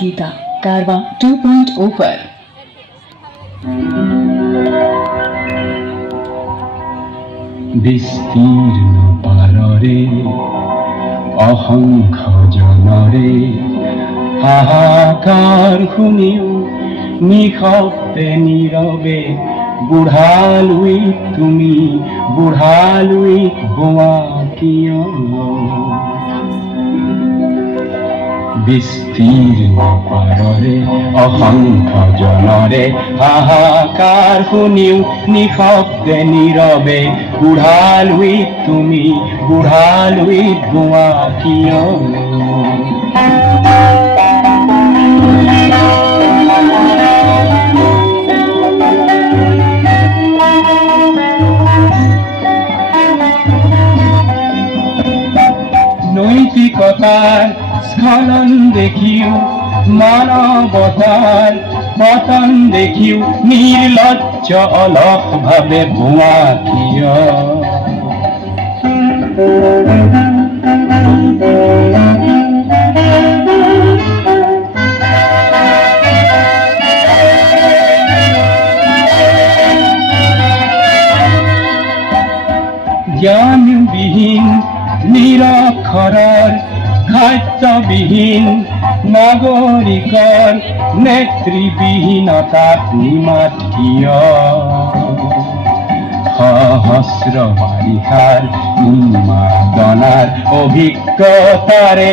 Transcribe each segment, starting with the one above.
गीता कारवा 2.0 पर विस्तीर्ण पारे असंख्य जनरे हाहाकार शुनिও निशब्दे नीरवे बुढ़ालुई तुमी बुढ़ालुई गोवा किয় विस्तीर्ण पारे असंख्य जनरे हाहाकार शुनिও निशब्दे नीरवे बुढ़ालुई तुमी बुढ़ालुई गोवा किয় নৈতিকতার স্খলন দেখিও মানবতার পতন দেখিও নির্লজ্জ অলস ভাবে ভুয়া কিয় জ্ঞানবিহীন নিৰক্ষৰৰ খাদ্যবিহীন নাগৰিকৰ নেতৃবিহীনতাত নিমাত কিয় সহস্ৰ বাৰিষাৰ উন্মাদনাৰ অভিজ্ঞতাৰে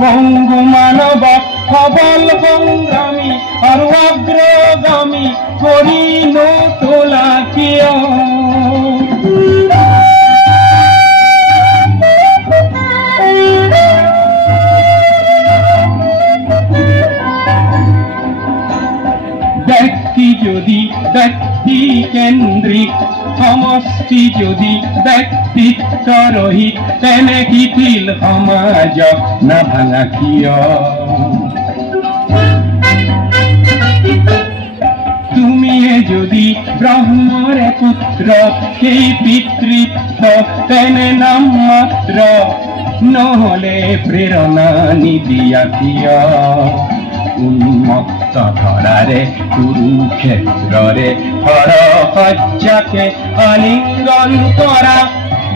পংগু মানৱক সবল সংগ্ৰামী আৰু অগ্ৰগামী কৰি নতোলা কিয় ব্যক্তি যদি ব্যক্তি কেন্দ্ৰিক সমষ্টি যদি ব্যক্তিত্ব ৰহিত তেনে শিথিল সমাজক নাভাঙা কিয় তুমিয়ে যদি ব্ৰহ্মৰে পুত্ৰ সেই পিতৃত্ব তেনে নাম মাত্ৰ নহলে প্ৰেৰণা নিদিয়া কিয় উন্মত্ত ধৰাৰে কুৰুক্ষেত্ৰৰে হৰসজ্জাকে আলিঙ্গন কৰা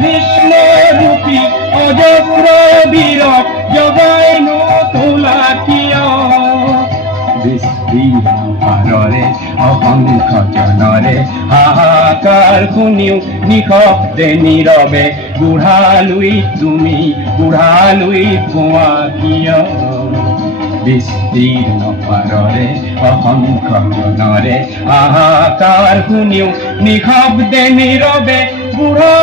বিষ্ণুৰূপী অজস্ৰ বীৰক জগাই নতোলা কিয় বিস্তীৰ্ণ পাৰৰে অসংখ্য জনৰে হাহাকাৰ শুনিও নিশব্দে নীৰৱে বুঢ়ালুই তুমি বুঢ়ালুই গোৱা কিয় বিস্তীৰ্ণ পাৰৰে অসংখ্য জনৰে হাহাকাৰ শুনিও নিশব্দে নীৰৱে বুঢ়া